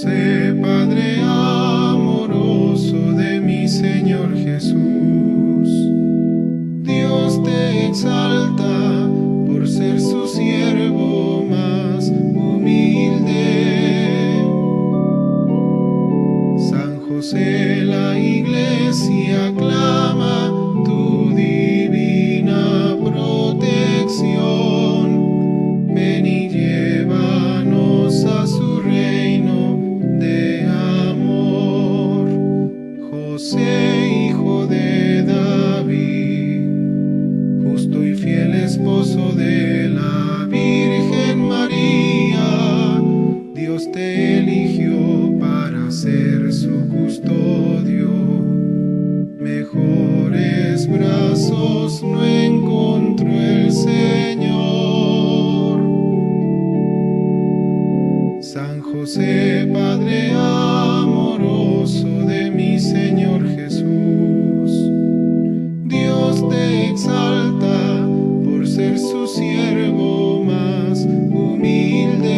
José, Padre amoroso de mi Señor Jesús, Dios te exalta por ser su siervo más humilde. San José, la Iglesia clama tu divina protección. Ven y llévanos a su reino de amor. José, hijo de David, justo y fiel esposo de la Virgen María, Dios te eligió para ser su custodio. Mejores brazos no encontró el Señor. San José, Padre amoroso de mi Señor Jesús, Dios te exalta por ser su siervo más humilde.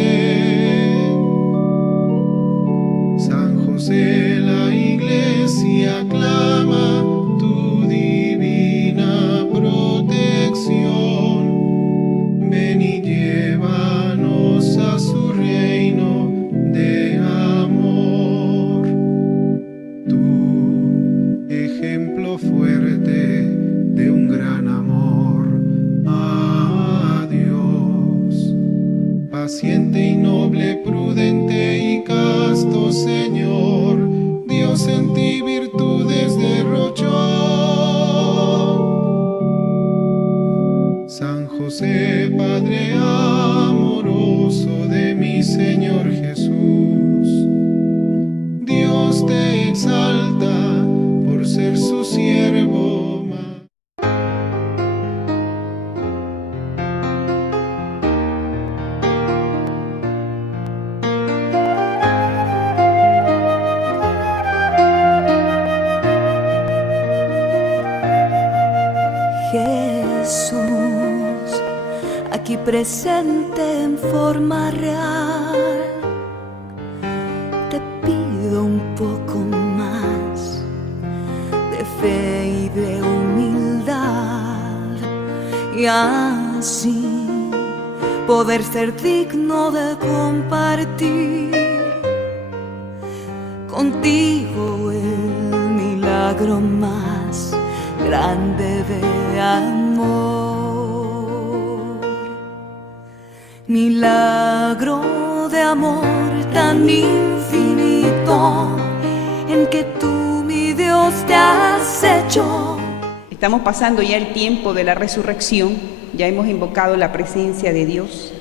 San José, la Iglesia clama tu divina protección. Ven y llévanos a su reino de amor. Tu ejemplo fuerte de un gran amor a Dios, paciente y noble, prudente y casto Señor, Dios en ti virtudes derrochó. San José, Padre amoroso de mi Señor Jesús, Dios te exalta por ser su siervo más. Jesús, aquí presente en forma real, te pido un poco más de fe y de humildad, y así poder ser digno de compartir contigo el milagro más grande de amor, milagro de amor tan infinito en que tú, mi Dios, te has hecho. Estamos pasando ya el tiempo de la resurrección, ya hemos invocado la presencia de Dios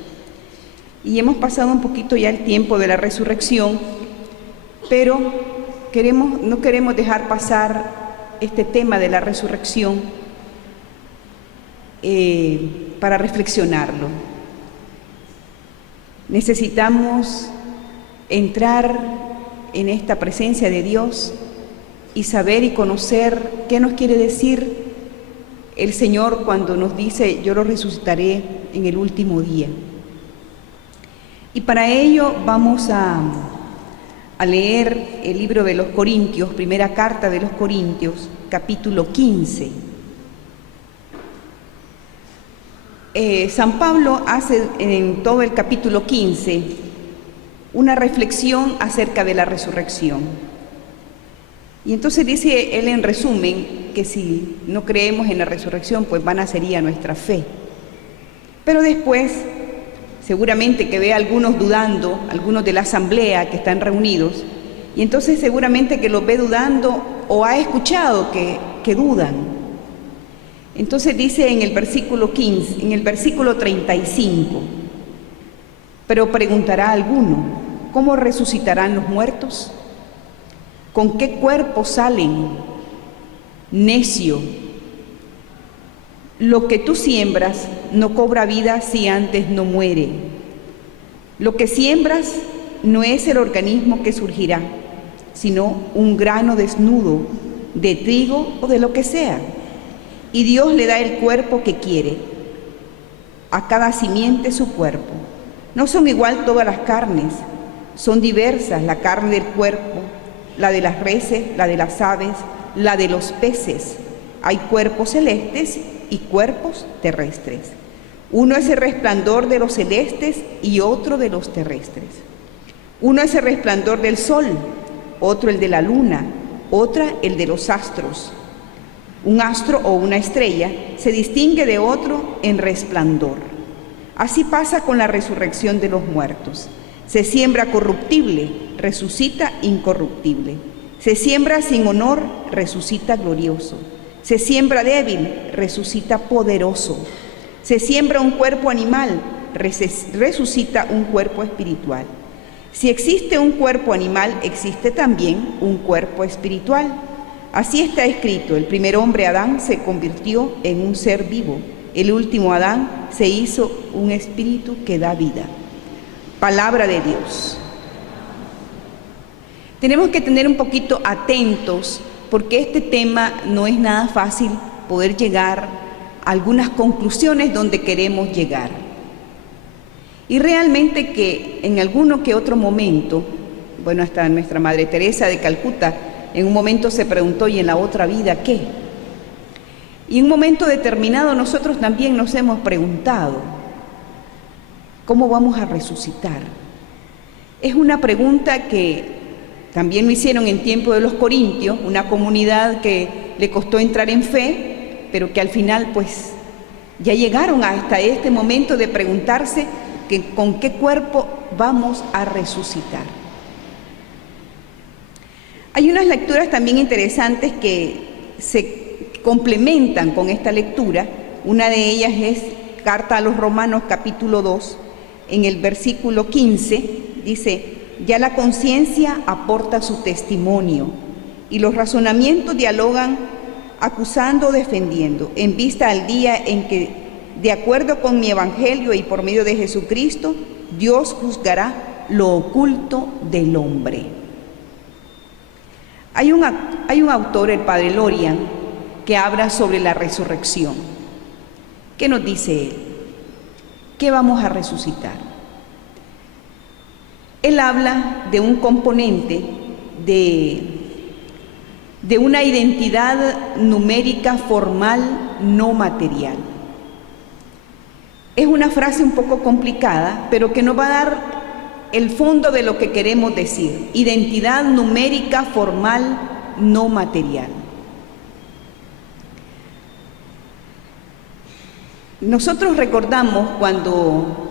y hemos pasado un poquito ya el tiempo de la resurrección, pero no queremos dejar pasar este tema de la resurrección para reflexionarlo. Necesitamos entrar en esta presencia de Dios y saber y conocer qué nos quiere decir el Señor cuando nos dice: yo lo resucitaré en el último día. Y para ello vamos a leer el libro de los Corintios, primera carta de los Corintios, capítulo 15. San Pablo hace en todo el capítulo 15 una reflexión acerca de la resurrección. Y entonces dice él en resumen que si no creemos en la resurrección, pues vana sería nuestra fe. Pero después, seguramente que ve a algunos dudando, algunos de la asamblea que están reunidos, y entonces seguramente que los ve dudando o ha escuchado que dudan. Entonces dice en el versículo 15, en el versículo 35, pero preguntará alguno: ¿cómo resucitarán los muertos? ¿Con qué cuerpo salen? Necio, lo que tú siembras no cobra vida si antes no muere. Lo que siembras no es el organismo que surgirá, sino un grano desnudo de trigo o de lo que sea. Y Dios le da el cuerpo que quiere, a cada simiente su cuerpo. No son igual todas las carnes, Son diversas la carne del cuerpo, la de las reses, la de las aves, la de los peces. Hay cuerpos celestes y cuerpos terrestres. Uno es el resplandor de los celestes y otro de los terrestres. Uno es el resplandor del sol, otro el de la luna, otra el de los astros. Un astro o una estrella se distingue de otro en resplandor. Así pasa con la resurrección de los muertos. Se siembra corruptible, resucita incorruptible. Se siembra sin honor, resucita glorioso. Se siembra débil, resucita poderoso. Se siembra un cuerpo animal, resucita un cuerpo espiritual. Si existe un cuerpo animal, existe también un cuerpo espiritual. Así está escrito: el primer hombre, Adán, se convirtió en un ser vivo. El último Adán se hizo un espíritu que da vida. Palabra de Dios. Tenemos que tener un poquito atentos, porque este tema no es nada fácil poder llegar a algunas conclusiones donde queremos llegar. Y realmente que en alguno que otro momento, bueno, hasta nuestra Madre Teresa de Calcuta en un momento se preguntó: ¿y en la otra vida qué? Y en un momento determinado nosotros también nos hemos preguntado: ¿cómo vamos a resucitar? Es una pregunta que también lo hicieron en tiempo de los Corintios, una comunidad que le costó entrar en fe, pero que al final pues ya llegaron hasta este momento de preguntarse que con qué cuerpo vamos a resucitar. Hay unas lecturas también interesantes que se complementan con esta lectura. Una de ellas es Carta a los Romanos, capítulo 2, en el versículo 15, dice: ya la conciencia aporta su testimonio y los razonamientos dialogan acusando o defendiendo, en vista al día en que, de acuerdo con mi evangelio y por medio de Jesucristo, Dios juzgará lo oculto del hombre. Hay un autor, el padre Lorian, que habla sobre la resurrección. ¿Qué nos dice él? ¿Qué vamos a resucitar? Él habla de un componente de una identidad numérica formal no material. Es una frase un poco complicada, pero que nos va a dar el fondo de lo que queremos decir: identidad numérica formal no material. Nosotros recordamos cuando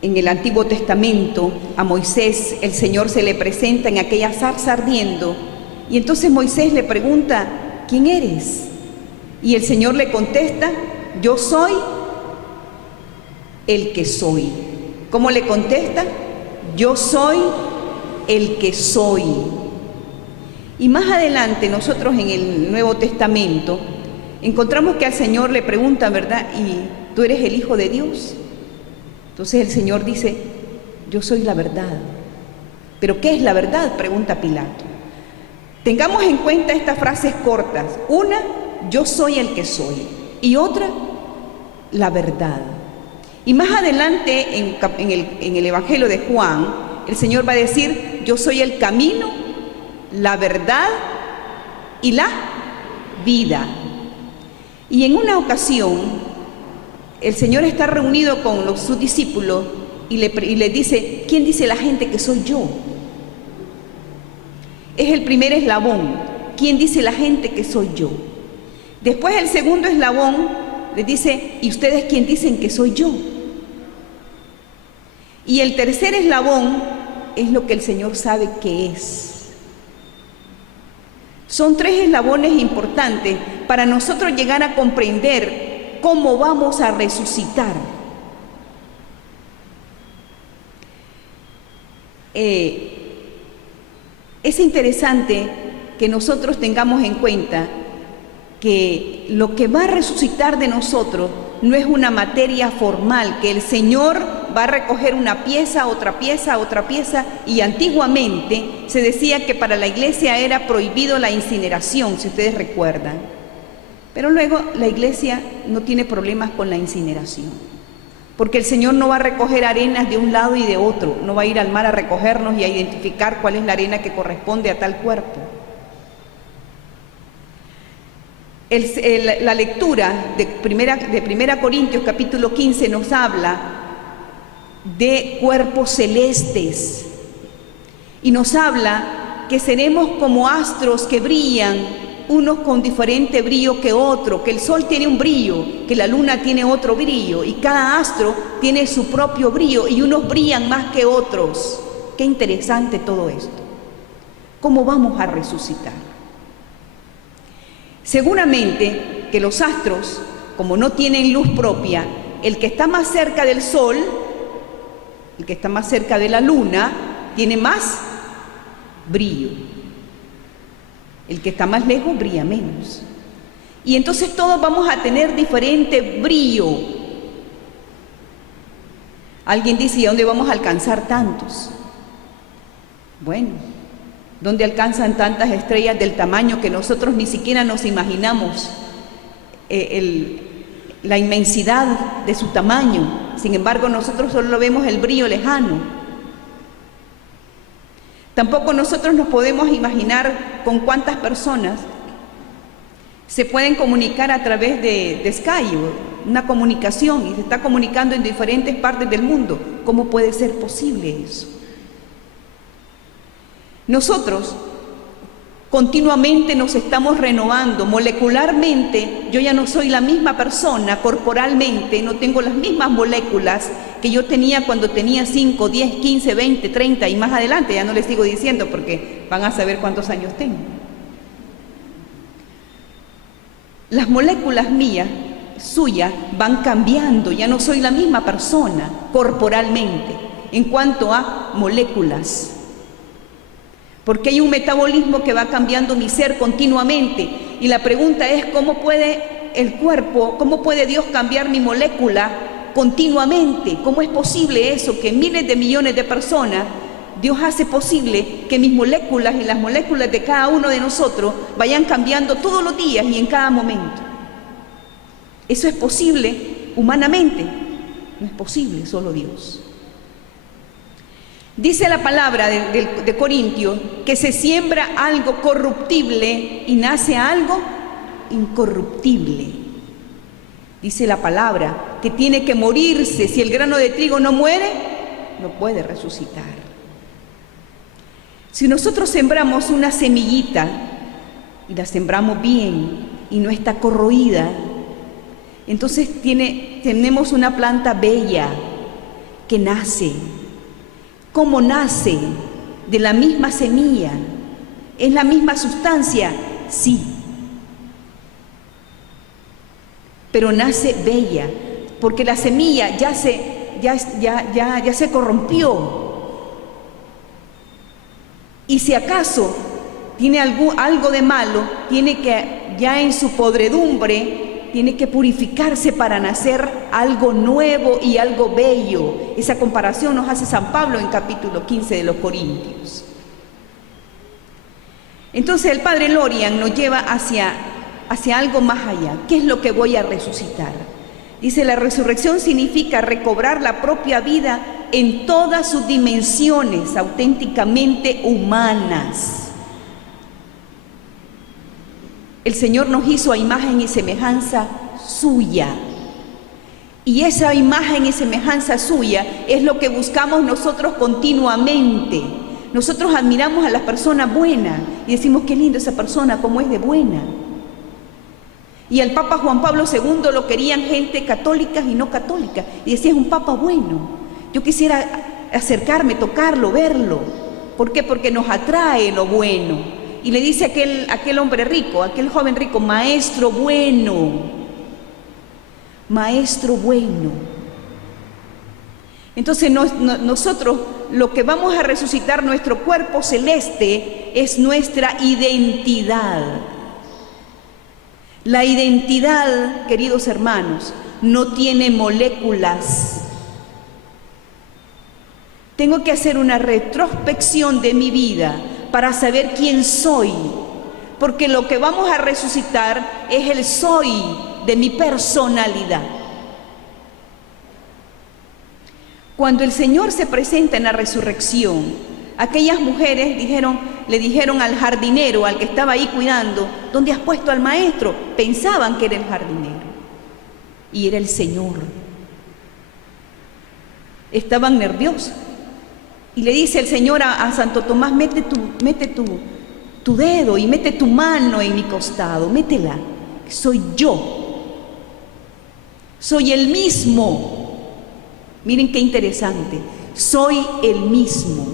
en el Antiguo Testamento a Moisés el Señor se le presenta en aquella zarza ardiendo, y entonces Moisés le pregunta: ¿quién eres? Y el Señor le contesta: yo soy el que soy. ¿Cómo le contesta? Yo soy el que soy. Y más adelante nosotros en el Nuevo Testamento encontramos que al Señor le preguntan, ¿verdad? ¿Y tú eres el Hijo de Dios? Entonces el Señor dice: yo soy la verdad. ¿Pero qué es la verdad?, pregunta Pilato. Tengamos en cuenta estas frases cortas. Una, yo soy el que soy. Y otra, la verdad. Y más adelante en el Evangelio de Juan, el Señor va a decir: yo soy el camino, la verdad y la vida. Y en una ocasión el Señor está reunido con sus discípulos y le dice: ¿quién dice la gente que soy yo? Es el primer eslabón. ¿Quién dice la gente que soy yo? Después el segundo eslabón le dice: ¿y ustedes quién dicen que soy yo? Y el tercer eslabón es lo que el Señor sabe que es. Son tres eslabones importantes para nosotros llegar a comprender cómo vamos a resucitar. Es interesante que nosotros tengamos en cuenta que lo que va a resucitar de nosotros no es una materia formal, que el Señor va a recoger una pieza, otra pieza, otra pieza, y antiguamente se decía que para la iglesia era prohibido la incineración, si ustedes recuerdan. Pero luego la iglesia no tiene problemas con la incineración. Porque el Señor no va a recoger arenas de un lado y de otro, no va a ir al mar a recogernos y a identificar cuál es la arena que corresponde a tal cuerpo. La lectura de primera Corintios capítulo 15 nos habla de cuerpos celestes y nos habla que seremos como astros que brillan, unos con diferente brillo que otro, que el sol tiene un brillo, que la luna tiene otro brillo y cada astro tiene su propio brillo y unos brillan más que otros. Qué interesante todo esto. ¿Cómo vamos a resucitar? Seguramente que los astros, como no tienen luz propia, el que está más cerca del sol, el que está más cerca de la luna, tiene más brillo. El que está más lejos brilla menos. Y entonces todos vamos a tener diferente brillo. Alguien dice, ¿y a dónde vamos a alcanzar tantos? Bueno, ¿dónde alcanzan tantas estrellas del tamaño que nosotros ni siquiera nos imaginamos la inmensidad de su tamaño? Sin embargo, nosotros solo vemos el brillo lejano. Tampoco nosotros nos podemos imaginar con cuántas personas se pueden comunicar a través de Skype, una comunicación, y se está comunicando en diferentes partes del mundo. ¿Cómo puede ser posible eso? Nosotros continuamente nos estamos renovando, molecularmente. Yo ya no soy la misma persona, corporalmente, no tengo las mismas moléculas que yo tenía cuando tenía 5, 10, 15, 20, 30 y más adelante. Ya no les sigo diciendo porque van a saber cuántos años tengo. Las moléculas mías, suyas, van cambiando. Ya no soy la misma persona corporalmente en cuanto a moléculas. Porque hay un metabolismo que va cambiando mi ser continuamente. Y la pregunta es, ¿cómo puede el cuerpo, cómo puede Dios cambiar mi molécula continuamente? ¿Cómo es posible eso? Que miles de millones de personas, Dios hace posible que mis moléculas y las moléculas de cada uno de nosotros vayan cambiando todos los días y en cada momento. ¿Eso es posible humanamente? No es posible, solo Dios. Dice la palabra de Corintios que se siembra algo corruptible y nace algo incorruptible. Dice la palabra que tiene que morirse. Si el grano de trigo no muere, no puede resucitar. Si nosotros sembramos una semillita y la sembramos bien y no está corroída, entonces tenemos una planta bella que nace. ¿Cómo nace? De la misma semilla. ¿Es la misma sustancia? Sí. Pero nace bella, porque la semilla ya se corrompió. Y si acaso tiene algo de malo, tiene que, ya en su podredumbre, tiene que purificarse para nacer algo nuevo y algo bello. Esa comparación nos hace San Pablo en capítulo 15 de los Corintios. Entonces el Padre Lorian nos lleva hacia algo más allá. ¿Qué es lo que voy a resucitar? Dice, la resurrección significa recobrar la propia vida en todas sus dimensiones auténticamente humanas. El Señor nos hizo a imagen y semejanza suya. Y esa imagen y semejanza suya es lo que buscamos nosotros continuamente. Nosotros admiramos a las personas buenas y decimos, qué lindo esa persona, cómo es de buena. Y al Papa Juan Pablo II lo querían gente católica y no católica. Y decía, es un Papa bueno. Yo quisiera acercarme, tocarlo, verlo. ¿Por qué? Porque nos atrae lo bueno. Y le dice aquel hombre rico, aquel joven rico, maestro bueno, maestro bueno. Entonces nosotros lo que vamos a resucitar, nuestro cuerpo celeste, es nuestra identidad. La identidad, queridos hermanos, no tiene moléculas. Tengo que hacer una retrospección de mi vida para saber quién soy, porque lo que vamos a resucitar es el soy de mi personalidad. Cuando el Señor se presenta en la resurrección, aquellas mujeres le dijeron al jardinero, al que estaba ahí cuidando, ¿dónde has puesto al maestro? Pensaban que era el jardinero y era el Señor. Estaban nerviosos. Y le dice el Señor a Santo Tomás, mete tu dedo y mete tu mano en mi costado, métela, soy yo, soy el mismo. Miren qué interesante, soy el mismo.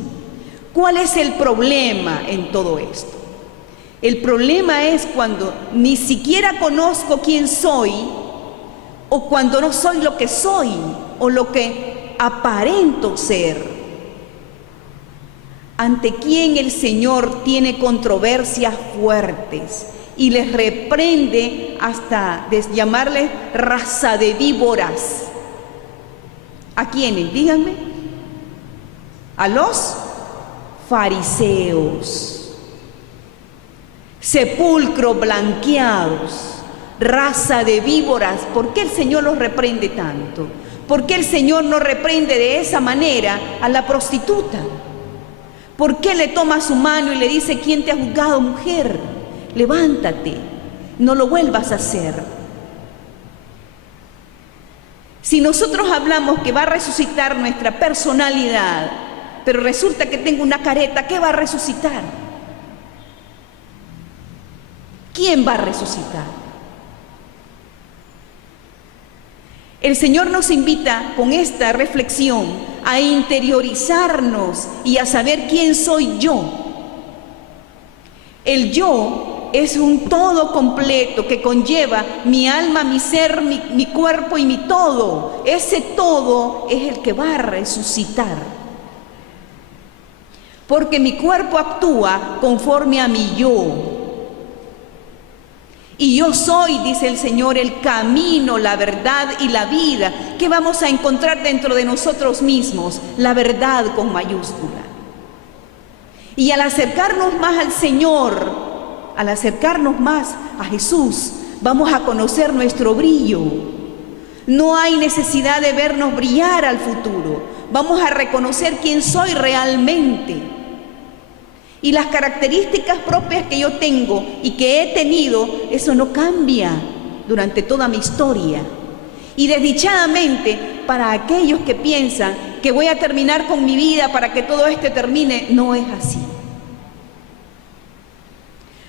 ¿Cuál es el problema en todo esto? El problema es cuando ni siquiera conozco quién soy, o cuando no soy lo que soy, o lo que aparento ser. Ante quien el Señor tiene controversias fuertes y les reprende hasta llamarles raza de víboras. ¿A quiénes? Díganme. A los fariseos, sepulcros blanqueados, raza de víboras. ¿Por qué el Señor los reprende tanto? ¿Por qué el Señor no reprende de esa manera a la prostituta? ¿Por qué le toma su mano y le dice, ¿quién te ha juzgado, mujer? Levántate, no lo vuelvas a hacer. Si nosotros hablamos que va a resucitar nuestra personalidad, pero resulta que tengo una careta, ¿qué va a resucitar? ¿Quién va a resucitar? El Señor nos invita con esta reflexión a interiorizarnos y a saber quién soy yo. El yo es un todo completo que conlleva mi alma, mi ser, mi cuerpo y mi todo. Ese todo es el que va a resucitar. Porque mi cuerpo actúa conforme a mi yo. Y yo soy, dice el Señor, el camino, la verdad y la vida. ¿Qué vamos a encontrar dentro de nosotros mismos? La verdad con mayúscula. Y al acercarnos más al Señor, al acercarnos más a Jesús, vamos a conocer nuestro brillo. No hay necesidad de vernos brillar al futuro. Vamos a reconocer quién soy realmente. Y las características propias que yo tengo y que he tenido, eso no cambia durante toda mi historia. Y desdichadamente, para aquellos que piensan que voy a terminar con mi vida para que todo esto termine, no es así.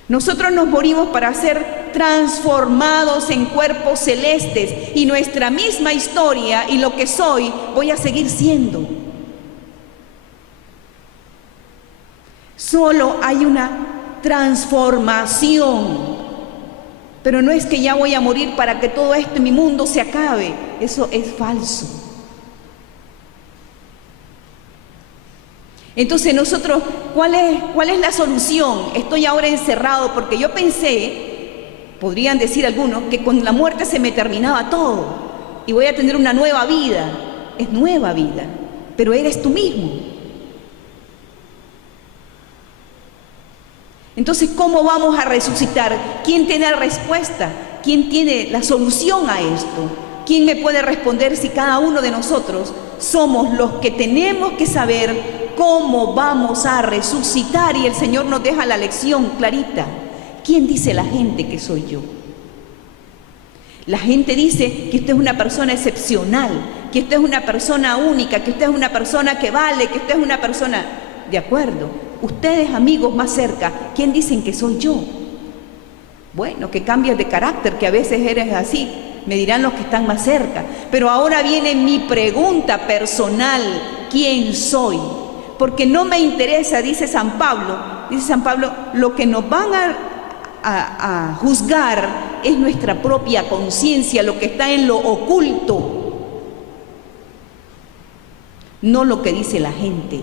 Nosotros nos morimos para ser transformados en cuerpos celestes y nuestra misma historia y lo que soy, voy a seguir siendo. Solo hay una transformación, pero no es que ya voy a morir para que todo esto en mi mundo se acabe. Eso es falso. Entonces nosotros, ¿cuál es la solución? Estoy ahora encerrado porque yo pensé, podrían decir algunos, que con la muerte se me terminaba todo y voy a tener una nueva vida. Es nueva vida, pero eres tú mismo. Entonces, ¿cómo vamos a resucitar? ¿Quién tiene la respuesta? ¿Quién tiene la solución a esto? ¿Quién me puede responder si cada uno de nosotros somos los que tenemos que saber cómo vamos a resucitar? Y el Señor nos deja la lección clarita. ¿Quién dice la gente que soy yo? La gente dice que usted es una persona excepcional, que usted es una persona única, que usted es una persona que vale, que usted es una persona... De acuerdo. Ustedes, amigos más cerca, ¿quién dicen que soy yo? Bueno, que cambias de carácter, que a veces eres así, me dirán los que están más cerca. Pero ahora viene mi pregunta personal, ¿quién soy? Porque no me interesa, dice San Pablo, lo que nos van a juzgar es nuestra propia conciencia, lo que está en lo oculto, no lo que dice la gente.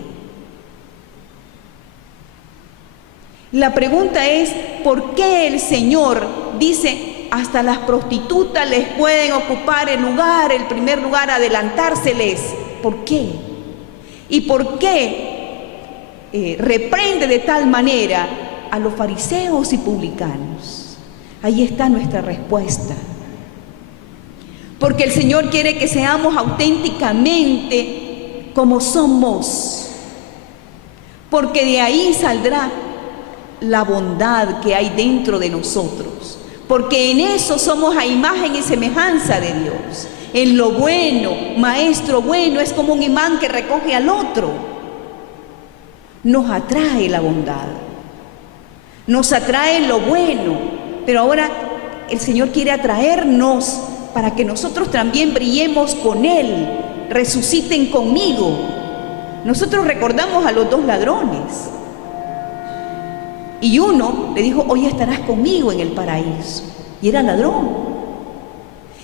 La pregunta es, ¿por qué el Señor dice, hasta las prostitutas les pueden ocupar el primer lugar, adelantárseles? ¿Por qué? ¿Y por qué reprende de tal manera a los fariseos y publicanos? Ahí está nuestra respuesta. Porque el Señor quiere que seamos auténticamente como somos, porque de ahí saldrá la bondad que hay dentro de nosotros, porque en eso somos a imagen y semejanza de Dios. En lo bueno, maestro bueno, es como un imán que recoge al otro. Nos atrae la bondad, nos atrae lo bueno, pero ahora el Señor quiere atraernos para que nosotros también brillemos con Él. Resuciten conmigo. Nosotros recordamos a los dos ladrones. Y uno le dijo, hoy estarás conmigo en el paraíso. Y era ladrón.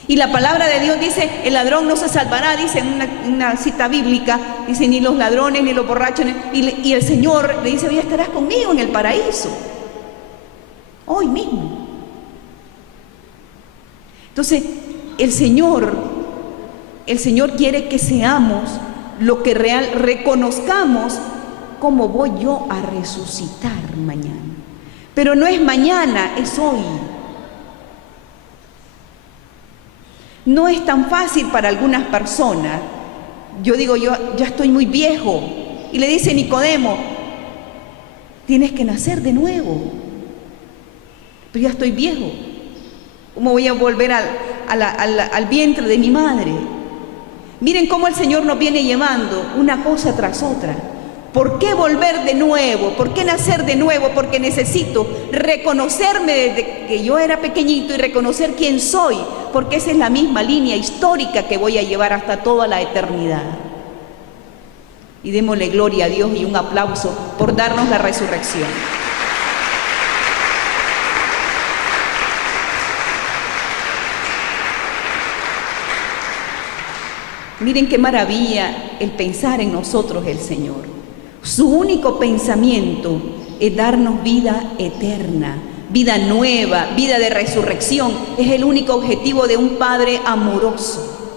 Y la palabra de Dios dice, el ladrón no se salvará, dice en una cita bíblica, dice, ni los ladrones, ni los borrachos, y el Señor le dice, hoy estarás conmigo en el paraíso. Hoy mismo. Entonces, el Señor quiere que seamos lo que reconozcamos cómo voy yo a resucitar mañana. Pero no es mañana, es hoy. No es tan fácil para algunas personas. Yo digo, yo ya estoy muy viejo. Y le dice Nicodemo, tienes que nacer de nuevo. Pero ya estoy viejo. ¿Cómo voy a volver al vientre de mi madre? Miren cómo el Señor nos viene llevando una cosa tras otra. ¿Por qué volver de nuevo? ¿Por qué nacer de nuevo? Porque necesito reconocerme desde que yo era pequeñito y reconocer quién soy, porque esa es la misma línea histórica que voy a llevar hasta toda la eternidad. Y démosle gloria a Dios y un aplauso por darnos la resurrección. Miren qué maravilla el pensar en nosotros el Señor. Su único pensamiento es darnos vida eterna, vida nueva, vida de resurrección. Es el único objetivo de un Padre amoroso.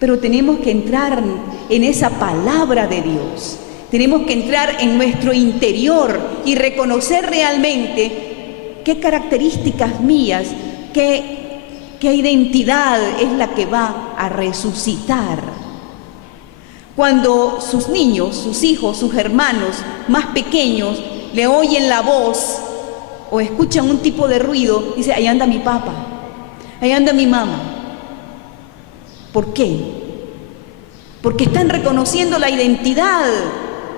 Pero tenemos que entrar en esa palabra de Dios. Tenemos que entrar en nuestro interior y reconocer realmente qué características mías, qué identidad es la que va a resucitar. Cuando sus niños, sus hijos, sus hermanos más pequeños le oyen la voz o escuchan un tipo de ruido, dice, ahí anda mi papá, ahí anda mi mamá. ¿Por qué? Porque están reconociendo la identidad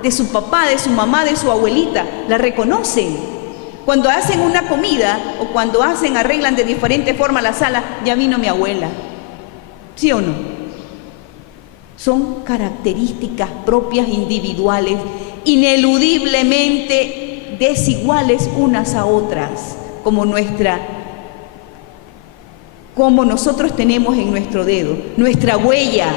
de su papá, de su mamá, de su abuelita, la reconocen. Cuando hacen una comida o cuando arreglan de diferente forma la sala, ya vino mi abuela. ¿Sí o no? Son características propias, individuales, ineludiblemente desiguales unas a otras, como nosotros tenemos en nuestro dedo, nuestra huella.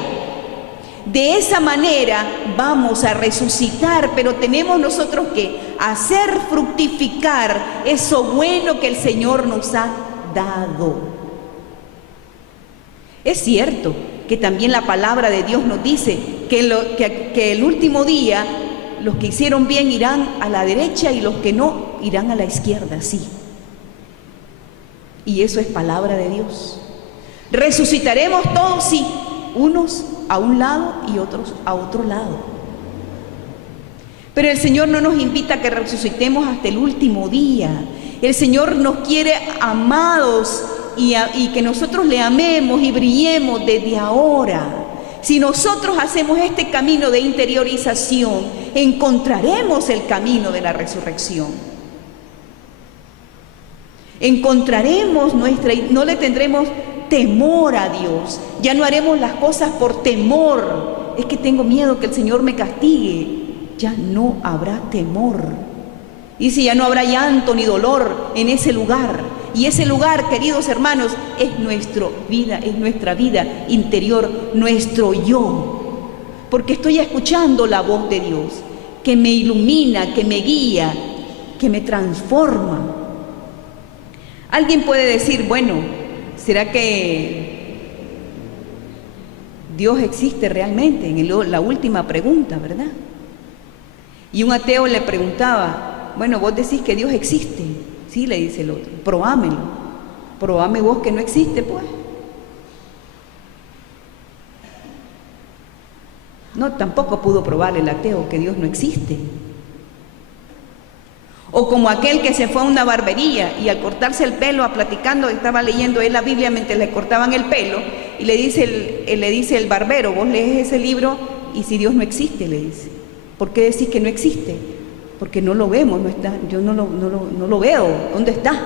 De esa manera vamos a resucitar, pero tenemos nosotros que hacer fructificar eso bueno que el Señor nos ha dado. Es cierto que también la palabra de Dios nos dice que el último día los que hicieron bien irán a la derecha y los que no irán a la izquierda, sí. Y eso es palabra de Dios. Resucitaremos todos, sí, unos a un lado y otros a otro lado. Pero el Señor no nos invita a que resucitemos hasta el último día. El Señor nos quiere amados y que nosotros le amemos y brillemos desde ahora. Si nosotros hacemos este camino de interiorización, encontraremos el camino de la resurrección. Encontraremos no le tendremos temor a Dios. Ya no haremos las cosas por temor. Es que tengo miedo que el Señor me castigue. Ya no habrá temor. Y si ya no habrá llanto ni dolor en ese lugar. Y ese lugar, queridos hermanos, es nuestra vida interior, nuestro yo. Porque estoy escuchando la voz de Dios, que me ilumina, que me guía, que me transforma. Alguien puede decir, bueno, ¿será que Dios existe realmente? En la última pregunta, ¿verdad? Y un ateo le preguntaba, bueno, vos decís que Dios existe. Sí, le dice el otro, probámelo. Probame vos que no existe, pues. No, tampoco pudo probar el ateo que Dios no existe. O como aquel que se fue a una barbería y al cortarse el pelo, platicando, estaba leyendo él la Biblia mientras le cortaban el pelo, y le dice el barbero: vos lees ese libro y si Dios no existe, le dice. ¿Por qué decís que no existe? Porque no lo vemos, no está, yo no lo veo, ¿dónde está?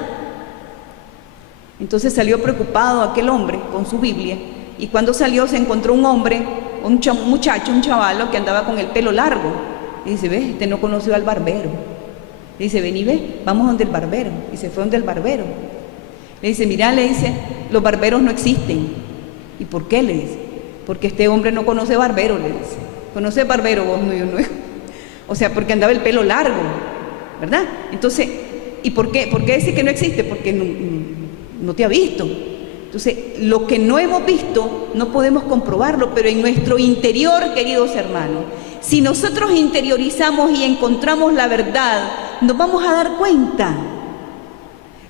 Entonces salió preocupado aquel hombre con su Biblia, y cuando salió se encontró un hombre, un muchacho, un chavalo que andaba con el pelo largo, y dice: ¿ves? Este no conoció al barbero. Le dice: ven y ve, vamos donde el barbero. Y se fue donde el barbero. Le dice: mirá, le dice, los barberos no existen. ¿Y por qué? Le dice: porque este hombre no conoce barbero, le dice. ¿Conoce barbero vos? No, yo no. O sea, porque andaba el pelo largo, ¿verdad? Entonces, ¿y por qué? ¿Por qué decir que no existe? Porque no te ha visto. Entonces, lo que no hemos visto no podemos comprobarlo, pero en nuestro interior, queridos hermanos, si nosotros interiorizamos y encontramos la verdad, nos vamos a dar cuenta.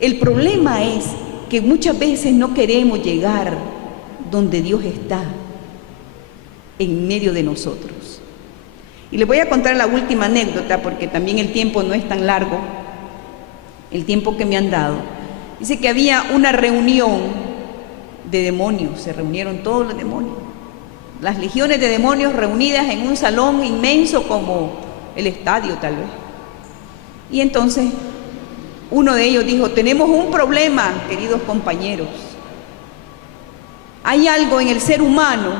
El problema es que muchas veces no queremos llegar donde Dios está, en medio de nosotros. Y les voy a contar la última anécdota, porque también el tiempo no es tan largo, el tiempo que me han dado. Dice que había una reunión de demonios, se reunieron todos los demonios, las legiones de demonios reunidas en un salón inmenso como el estadio tal vez. Y entonces uno de ellos dijo: tenemos un problema, queridos compañeros. Hay algo en el ser humano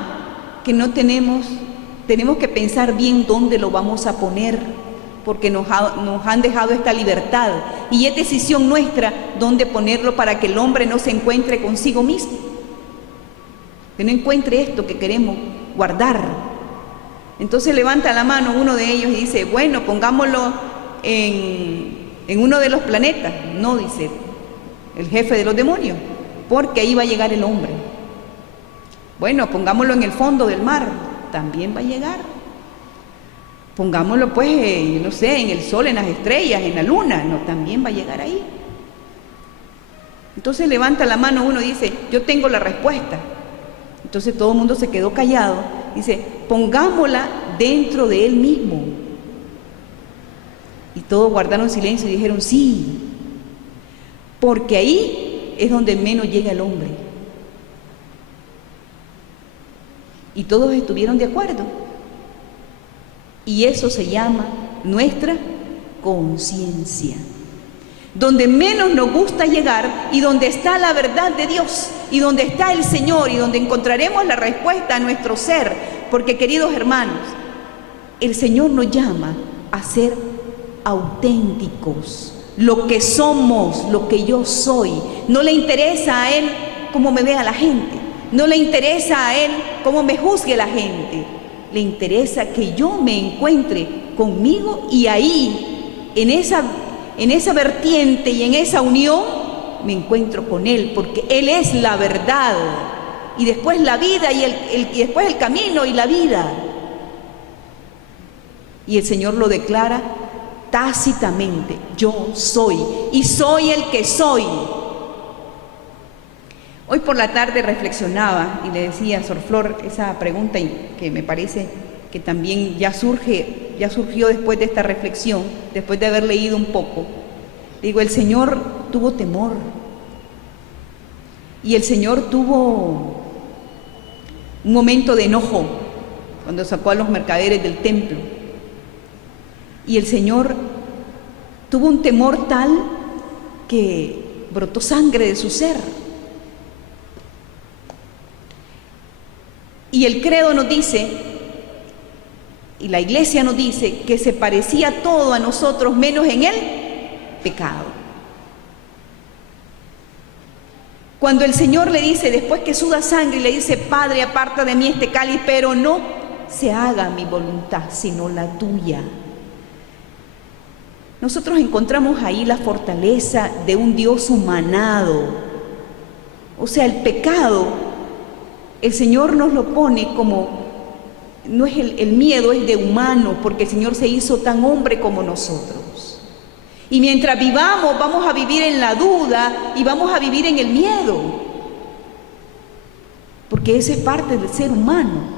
que no tenemos que pensar bien dónde lo vamos a poner, porque nos han dejado esta libertad y es decisión nuestra dónde ponerlo para que el hombre no se encuentre consigo mismo, que no encuentre esto que queremos guardar. Entonces levanta la mano uno de ellos y dice: bueno, pongámoslo en uno de los planetas. No, dice el jefe de los demonios, porque ahí va a llegar el hombre. Bueno, pongámoslo en el fondo del mar. También va a llegar. Pongámoslo pues, no sé, en el sol, en las estrellas, en la luna. No, también va a llegar ahí. Entonces levanta la mano uno y dice: yo tengo la respuesta. Entonces todo el mundo se quedó callado. Dice: pongámosla dentro de él mismo. Y todos guardaron silencio y dijeron: sí, porque ahí es donde menos llega el hombre. Y todos estuvieron de acuerdo. Y eso se llama nuestra conciencia, donde menos nos gusta llegar y donde está la verdad de Dios y donde está el Señor y donde encontraremos la respuesta a nuestro ser. Porque, queridos hermanos, el Señor nos llama a ser auténticos, lo que somos, lo que yo soy. No le interesa a Él cómo me vea la gente, no le interesa a Él cómo me juzgue la gente. Le interesa que yo me encuentre conmigo y ahí, en esa vertiente y en esa unión, me encuentro con Él, porque Él es la verdad, y después la vida y después el camino y la vida. Y el Señor lo declara tácitamente: yo soy, y soy el que soy. Hoy por la tarde reflexionaba y le decía a Sor Flor esa pregunta, y que me parece que también ya surgió después de esta reflexión, después de haber leído un poco. Digo, el Señor tuvo temor, y el Señor tuvo un momento de enojo cuando sacó a los mercaderes del templo, y el Señor tuvo un temor tal que brotó sangre de su ser. Y el credo nos dice, y la iglesia nos dice, que se parecía todo a nosotros menos en el pecado. Cuando el Señor le dice, después que suda sangre, le dice: Padre, aparta de mí este cáliz, pero no se haga mi voluntad, sino la tuya. Nosotros encontramos ahí la fortaleza de un Dios humanado. O sea, el pecado, el Señor nos lo pone como, no es el miedo, es de humano, porque el Señor se hizo tan hombre como nosotros. Y mientras vivamos, vamos a vivir en la duda y vamos a vivir en el miedo, porque esa es parte del ser humano.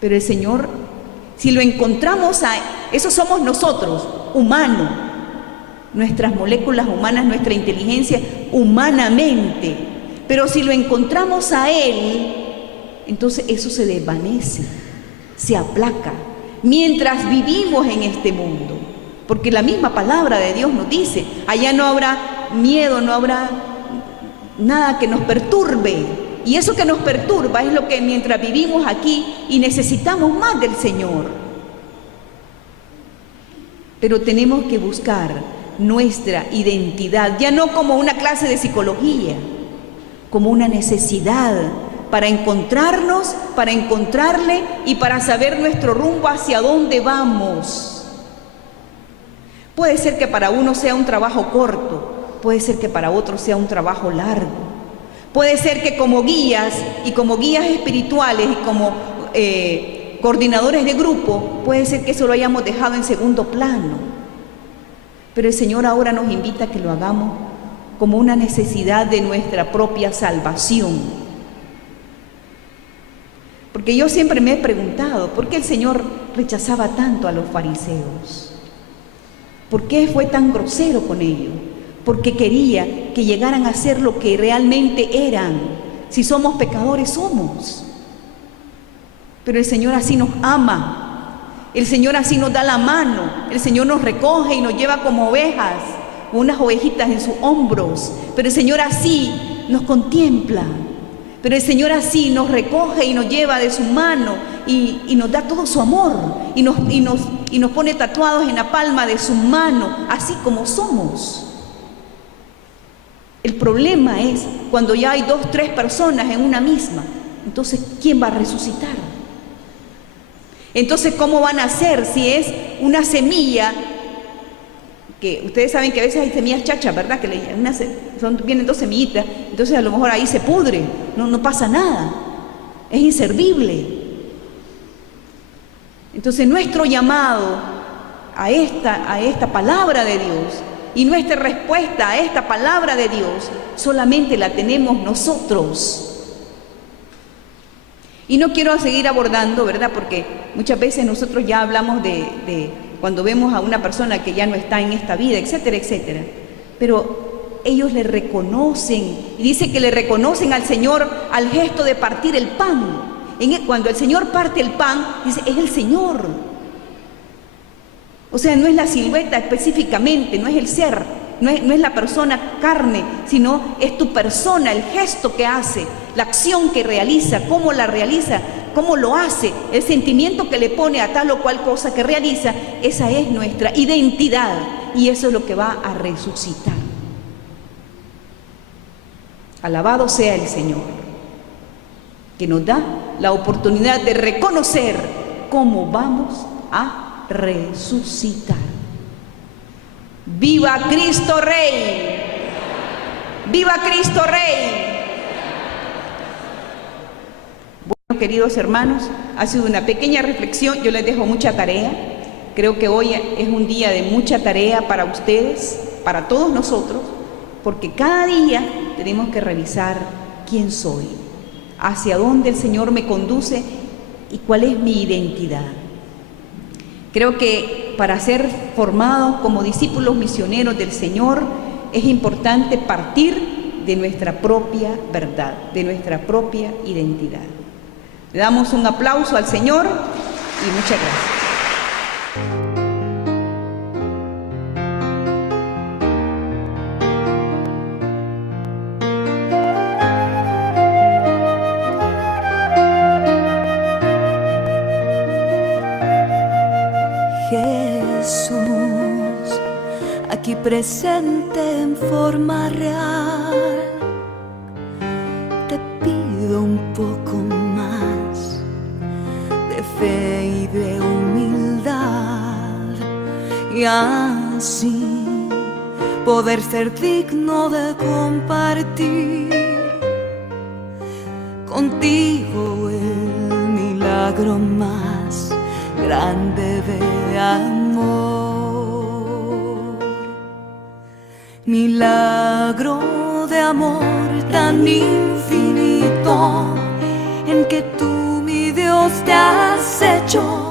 Pero el Señor, si lo encontramos, eso somos nosotros, humano, nuestras moléculas humanas, nuestra inteligencia humanamente. Pero si lo encontramos a Él, entonces eso se desvanece, se aplaca, mientras vivimos en este mundo. Porque la misma palabra de Dios nos dice, allá no habrá miedo, no habrá nada que nos perturbe. Y eso que nos perturba es lo que mientras vivimos aquí y necesitamos más del Señor. Pero tenemos que buscar nuestra identidad, ya no como una clase de psicología, como una necesidad para encontrarnos, para encontrarle y para saber nuestro rumbo hacia dónde vamos. Puede ser que para uno sea un trabajo corto, puede ser que para otro sea un trabajo largo. Puede ser que como guías y como guías espirituales y como coordinadores de grupo, puede ser que eso lo hayamos dejado en segundo plano. Pero el Señor ahora nos invita a que lo hagamos como una necesidad de nuestra propia salvación. Porque yo siempre me he preguntado, ¿por qué el Señor rechazaba tanto a los fariseos? ¿Por qué fue tan grosero con ellos? Porque quería que llegaran a ser lo que realmente eran. Si somos pecadores, somos. Pero el Señor así nos ama. El Señor así nos da la mano. El Señor nos recoge y nos lleva como ovejas, unas ovejitas en sus hombros. Pero el Señor así nos contempla. Pero el Señor así nos recoge y nos lleva de su mano y nos da todo su amor y nos pone tatuados en la palma de su mano, así como somos. El problema es cuando ya hay 2, 3 personas en una misma. Entonces, ¿quién va a resucitar? Entonces, ¿cómo van a hacer si es una semilla? Que ustedes saben que a veces hay semillas chachas, ¿verdad? Que vienen 2 semillitas, entonces a lo mejor ahí se pudre, no pasa nada, es inservible. Entonces nuestro llamado a esta palabra de Dios y nuestra respuesta a esta palabra de Dios solamente la tenemos nosotros. Y no quiero seguir abordando, ¿verdad? Porque muchas veces nosotros ya hablamos de cuando vemos a una persona que ya no está en esta vida, etcétera, etcétera. Pero ellos le reconocen, y dice que le reconocen al Señor al gesto de partir el pan. Cuando el Señor parte el pan, dice, es el Señor. O sea, no es la silueta específicamente, no es el ser, no es la persona carne, sino es tu persona, el gesto que hace, la acción que realiza, cómo la realiza, cómo lo hace, el sentimiento que le pone a tal o cual cosa que realiza. Esa es nuestra identidad y eso es lo que va a resucitar. Alabado sea el Señor, que nos da la oportunidad de reconocer cómo vamos a resucitar. ¡Viva Cristo Rey! ¡Viva Cristo Rey! Bueno, queridos hermanos, ha sido una pequeña reflexión, yo les dejo mucha tarea. Creo que hoy es un día de mucha tarea para ustedes, para todos nosotros, porque cada día tenemos que revisar quién soy, hacia dónde el Señor me conduce y cuál es mi identidad. Creo que para ser formados como discípulos misioneros del Señor es importante partir de nuestra propia verdad, de nuestra propia identidad. Le damos un aplauso al Señor y muchas gracias. Jesús, aquí presente en forma real, te pido un poco más de fe y de humildad, y así poder ser digno de compartir contigo el milagro más grande de amor, milagro de amor tan infinito, en que tú, mi Dios, milagros te has hecho.